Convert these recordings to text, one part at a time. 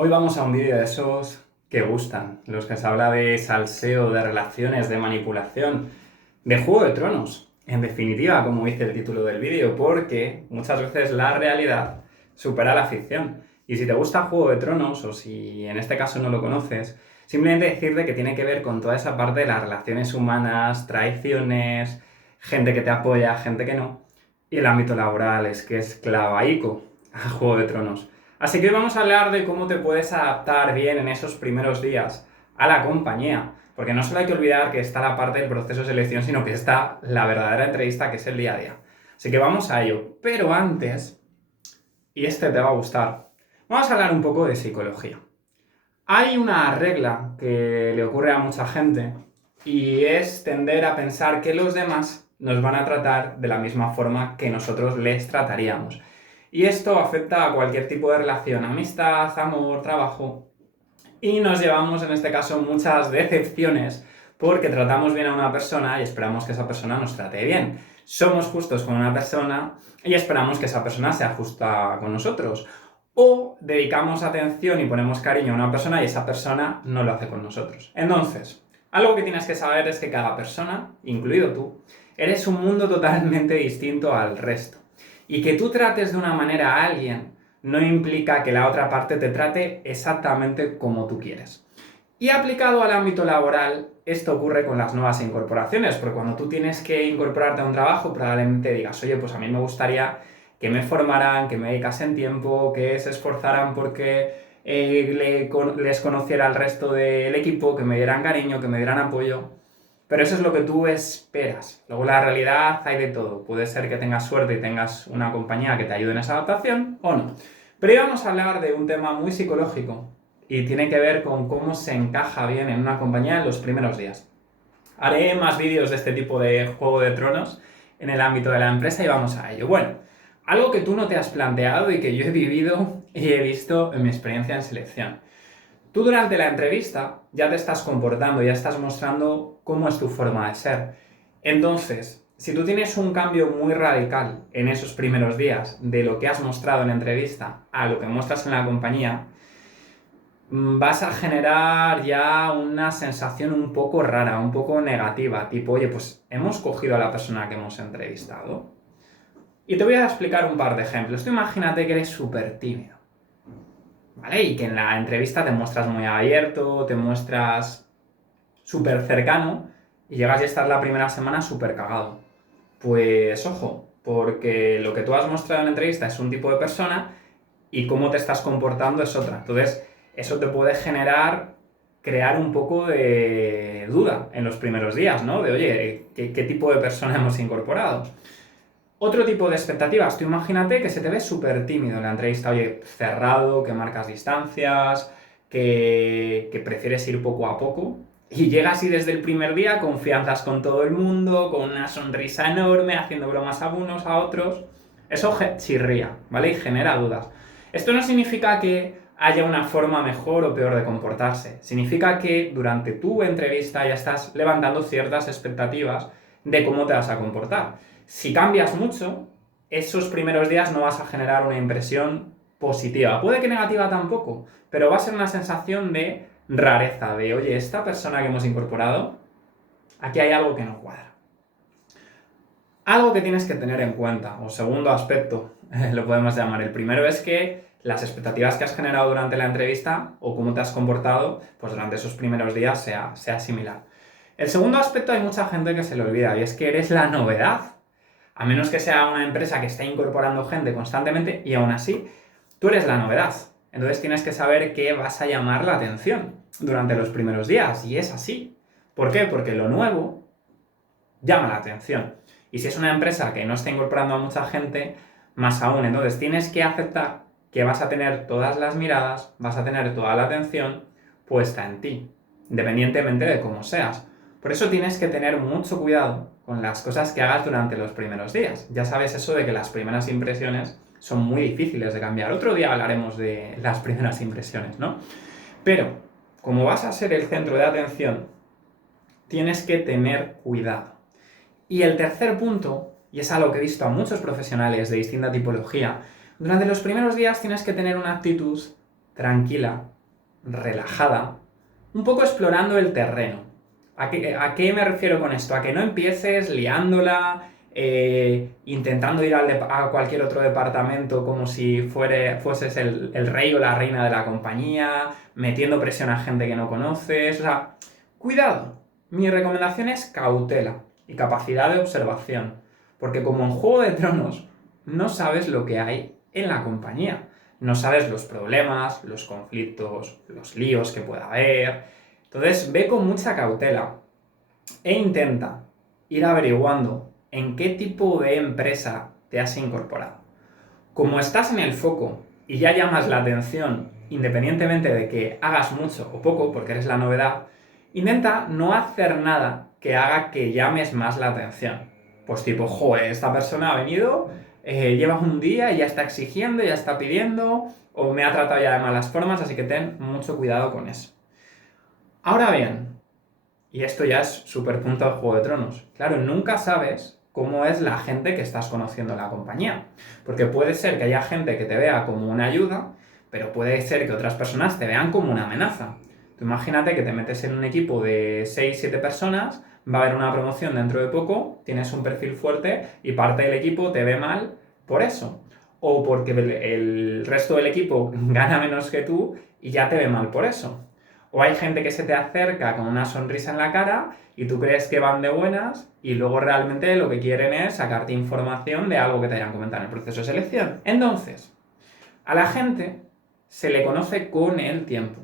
Hoy vamos a un vídeo de esos que gustan, los que se habla de salseo, de relaciones, de manipulación, de Juego de Tronos. En definitiva, como dice el título del vídeo, porque muchas veces la realidad supera la ficción. Y si te gusta Juego de Tronos, o si en este caso no lo conoces, simplemente decirte que tiene que ver con toda esa parte de las relaciones humanas, traiciones, gente que te apoya, gente que no. Y el ámbito laboral es que es clavaico a Juego de Tronos. Así que hoy vamos a hablar de cómo te puedes adaptar bien en esos primeros días a la compañía. Porque no solo hay que olvidar que está la parte del proceso de selección, sino que está la verdadera entrevista, que es el día a día. Así que vamos a ello. Pero antes, y este te va a gustar, vamos a hablar un poco de psicología. Hay una regla que le ocurre a mucha gente y es tender a pensar que los demás nos van a tratar de la misma forma que nosotros les trataríamos. Y esto afecta a cualquier tipo de relación, amistad, amor, trabajo. Y nos llevamos en este caso muchas decepciones porque tratamos bien a una persona y esperamos que esa persona nos trate bien. Somos justos con una persona y esperamos que esa persona sea justa con nosotros. O dedicamos atención y ponemos cariño a una persona y esa persona no lo hace con nosotros. Entonces, algo que tienes que saber es que cada persona, incluido tú, eres un mundo totalmente distinto al resto. Y que tú trates de una manera a alguien no implica que la otra parte te trate exactamente como tú quieres. Y aplicado al ámbito laboral, esto ocurre con las nuevas incorporaciones, porque cuando tú tienes que incorporarte a un trabajo, probablemente digas, oye, pues a mí me gustaría que me formaran, que me dedicasen tiempo, que se esforzaran porque les conociera al resto del equipo, que me dieran cariño, que me dieran apoyo. Pero eso es lo que tú esperas. Luego la realidad hay de todo. Puede ser que tengas suerte y tengas una compañía que te ayude en esa adaptación o no. Pero hoy vamos a hablar de un tema muy psicológico y tiene que ver con cómo se encaja bien en una compañía en los primeros días. Haré más vídeos de este tipo de Juego de Tronos en el ámbito de la empresa y vamos a ello. Bueno, algo que tú no te has planteado y que yo he vivido y he visto en mi experiencia en selección. Tú durante la entrevista ya te estás comportando, ya estás mostrando cómo es tu forma de ser. Entonces, si tú tienes un cambio muy radical en esos primeros días de lo que has mostrado en la entrevista a lo que muestras en la compañía, vas a generar ya una sensación un poco rara, un poco negativa, tipo, oye, pues hemos cogido a la persona que hemos entrevistado. Y te voy a explicar un par de ejemplos. Tú imagínate que eres súper tímido, ¿vale? Y que en la entrevista te muestras muy abierto, te muestras súper cercano y llegas y estás la primera semana súper cagado. Pues ojo, porque lo que tú has mostrado en la entrevista es un tipo de persona y cómo te estás comportando es otra. Entonces, eso te puede crear un poco de duda en los primeros días, ¿no? De, oye, ¿qué tipo de persona hemos incorporado? Otro tipo de expectativas, tú imagínate que se te ve súper tímido en la entrevista, oye, cerrado, que marcas distancias, que prefieres ir poco a poco, y llegas y desde el primer día confianzas con todo el mundo, con una sonrisa enorme, haciendo bromas a unos, a otros. Eso chirría, ¿vale? Y genera dudas. Esto no significa que haya una forma mejor o peor de comportarse. Significa que durante tu entrevista ya estás levantando ciertas expectativas de cómo te vas a comportar. Si cambias mucho, esos primeros días no vas a generar una impresión positiva. Puede que negativa tampoco, pero va a ser una sensación de rareza, de, oye, esta persona que hemos incorporado, aquí hay algo que no cuadra. Algo que tienes que tener en cuenta, o segundo aspecto, lo podemos llamar. El primero es que las expectativas que has generado durante la entrevista o cómo te has comportado, pues durante esos primeros días sea similar. El segundo aspecto, hay mucha gente que se le olvida y es que eres la novedad. A menos que sea una empresa que esté incorporando gente constantemente y aún así, tú eres la novedad. Entonces tienes que saber qué vas a llamar la atención durante los primeros días y es así. ¿Por qué? Porque lo nuevo llama la atención. Y si es una empresa que no está incorporando a mucha gente, más aún. Entonces tienes que aceptar que vas a tener todas las miradas, vas a tener toda la atención puesta en ti, independientemente de cómo seas. Por eso tienes que tener mucho cuidado con las cosas que hagas durante los primeros días. Ya sabes eso de que las primeras impresiones son muy difíciles de cambiar. Otro día hablaremos de las primeras impresiones, ¿no? Pero, como vas a ser el centro de atención, tienes que tener cuidado. Y el tercer punto, y es algo que he visto a muchos profesionales de distinta tipología, durante los primeros días tienes que tener una actitud tranquila, relajada, un poco explorando el terreno. ¿A qué me refiero con esto? A que no empieces liándola, intentando ir a cualquier otro departamento como si fueses el rey o la reina de la compañía, metiendo presión a gente que no conoces. O sea, cuidado. Mi recomendación es cautela y capacidad de observación. Porque como en Juego de Tronos, no sabes lo que hay en la compañía. No sabes los problemas, los conflictos, los líos que pueda haber. Entonces, ve con mucha cautela e intenta ir averiguando en qué tipo de empresa te has incorporado. Como estás en el foco y ya llamas la atención, independientemente de que hagas mucho o poco, porque eres la novedad, intenta no hacer nada que haga que llames más la atención. Pues tipo, joder, esta persona ha venido, lleva un día y ya está exigiendo, ya está pidiendo, o me ha tratado ya de malas formas, así que ten mucho cuidado con eso. Ahora bien, y esto ya es súper punto de Juego de Tronos, claro, nunca sabes cómo es la gente que estás conociendo en la compañía. Porque puede ser que haya gente que te vea como una ayuda, pero puede ser que otras personas te vean como una amenaza. Tú imagínate que te metes en un equipo de 6-7 personas, va a haber una promoción dentro de poco, tienes un perfil fuerte y parte del equipo te ve mal por eso. O porque el resto del equipo gana menos que tú y ya te ve mal por eso. O hay gente que se te acerca con una sonrisa en la cara y tú crees que van de buenas y luego realmente lo que quieren es sacarte información de algo que te hayan comentado en el proceso de selección. Entonces, a la gente se le conoce con el tiempo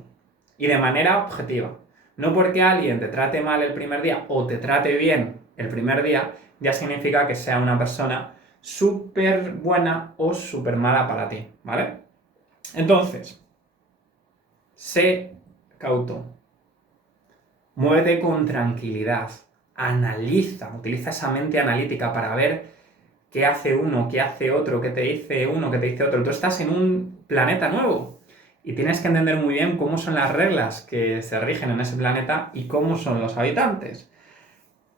y de manera objetiva. No porque alguien te trate mal el primer día o te trate bien el primer día, ya significa que sea una persona súper buena o súper mala para ti, ¿vale? Entonces, sé cauto. Muévete con tranquilidad. Analiza, utiliza esa mente analítica para ver qué hace uno, qué hace otro, qué te dice uno, qué te dice otro. Tú estás en un planeta nuevo y tienes que entender muy bien cómo son las reglas que se rigen en ese planeta y cómo son los habitantes.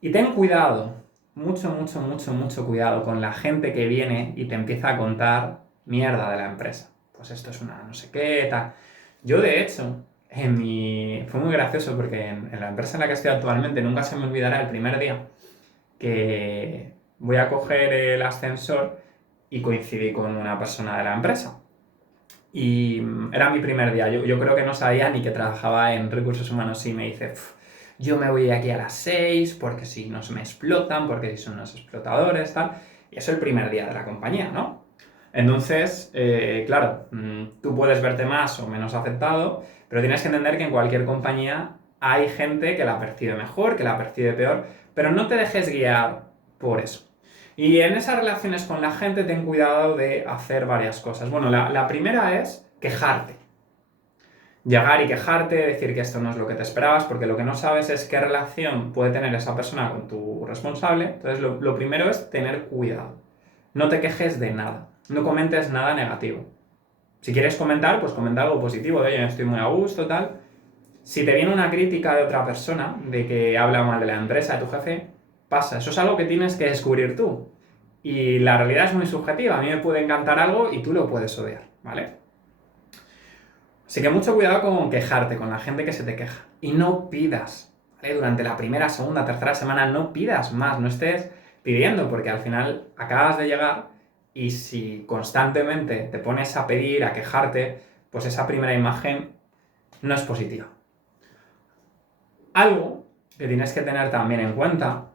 Y ten cuidado, mucho, mucho, mucho, mucho cuidado con la gente que viene y te empieza a contar mierda de la empresa. Pues esto es una no sé qué, tal. Yo, de hecho, fue muy gracioso porque en la empresa en la que estoy actualmente nunca se me olvidará el primer día que voy a coger el ascensor y coincidí con una persona de la empresa. Y era mi primer día. Yo creo que no sabía ni que trabajaba en recursos humanos y me dice, yo me voy de aquí a las 6 porque si no se me explotan, porque si son unos explotadores, tal. Y es el primer día de la compañía, ¿no? Entonces, claro, tú puedes verte más o menos afectado, pero tienes que entender que en cualquier compañía hay gente que la percibe mejor, que la percibe peor, pero no te dejes guiar por eso. Y en esas relaciones con la gente ten cuidado de hacer varias cosas. Bueno, la primera es quejarte. Llegar y quejarte, decir que esto no es lo que te esperabas, porque lo que no sabes es qué relación puede tener esa persona con tu responsable. Entonces, lo primero es tener cuidado. No te quejes de nada. No comentes nada negativo. Si quieres comentar, pues comenta algo positivo. Oye, estoy muy a gusto, tal. Si te viene una crítica de otra persona, de que habla mal de la empresa, de tu jefe, pasa. Eso es algo que tienes que descubrir tú. Y la realidad es muy subjetiva. A mí me puede encantar algo y tú lo puedes odiar, ¿vale? Así que mucho cuidado con quejarte, con la gente que se te queja. Y no pidas, ¿vale? Durante la primera, segunda, tercera semana no pidas más, no estés pidiendo, porque al final acabas de llegar y si constantemente te pones a pedir, a quejarte, pues esa primera imagen no es positiva. Algo que tienes que tener también en cuenta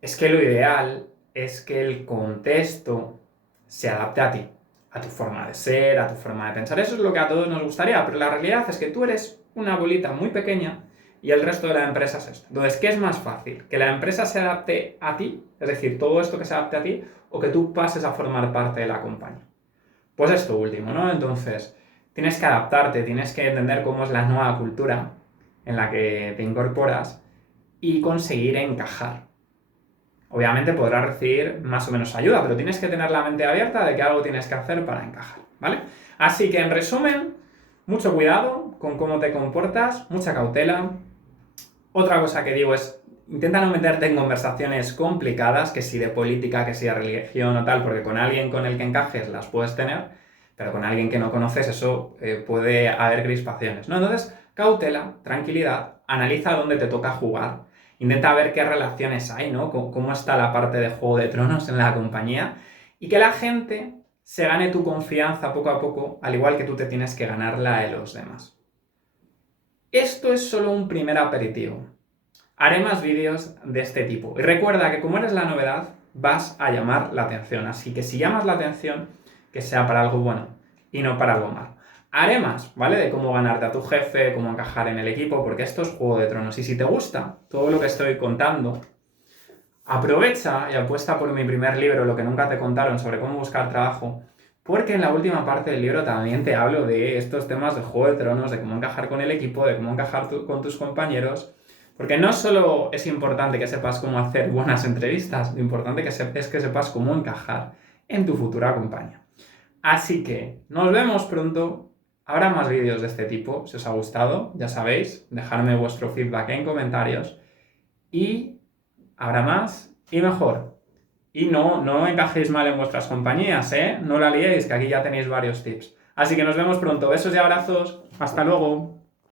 es que lo ideal es que el contexto se adapte a ti, a tu forma de ser, a tu forma de pensar. Eso es lo que a todos nos gustaría, pero la realidad es que tú eres una bolita muy pequeña y el resto de la empresa es esto. Entonces, ¿qué es más fácil? ¿Que la empresa se adapte a ti? Es decir, todo esto que se adapte a ti, o que tú pases a formar parte de la compañía. Pues esto último, ¿no? Entonces, tienes que adaptarte, tienes que entender cómo es la nueva cultura en la que te incorporas y conseguir encajar. Obviamente podrás recibir más o menos ayuda, pero tienes que tener la mente abierta de que algo tienes que hacer para encajar, ¿vale? Así que, en resumen, mucho cuidado con cómo te comportas, mucha cautela. Otra cosa que digo es, intenta no meterte en conversaciones complicadas, que si de política, que si de religión o tal, porque con alguien con el que encajes las puedes tener, pero con alguien que no conoces eso puede haber crispaciones, ¿no? Entonces, cautela, tranquilidad, analiza dónde te toca jugar, intenta ver qué relaciones hay, ¿no? Cómo está la parte de Juego de Tronos en la compañía y que la gente se gane tu confianza poco a poco, al igual que tú te tienes que ganar la de los demás. Esto es solo un primer aperitivo. Haré más vídeos de este tipo. Y recuerda que como eres la novedad, vas a llamar la atención. Así que si llamas la atención, que sea para algo bueno y no para algo malo. Haré más, ¿vale? De cómo ganarte a tu jefe, cómo encajar en el equipo, porque esto es Juego de Tronos. Y si te gusta todo lo que estoy contando, aprovecha y apuesta por mi primer libro, Lo que nunca te contaron, sobre cómo buscar trabajo, porque en la última parte del libro también te hablo de estos temas de Juego de Tronos, de cómo encajar con el equipo, de cómo encajar con tus compañeros, porque no solo es importante que sepas cómo hacer buenas entrevistas, lo importante es que sepas cómo encajar en tu futura compañía. Así que nos vemos pronto. Habrá más vídeos de este tipo. Si os ha gustado, ya sabéis, dejadme vuestro feedback en comentarios y habrá más y mejor. Y no encajéis mal en vuestras compañías, ¿eh? No la liéis, que aquí ya tenéis varios tips. Así que nos vemos pronto. Besos y abrazos. Hasta luego.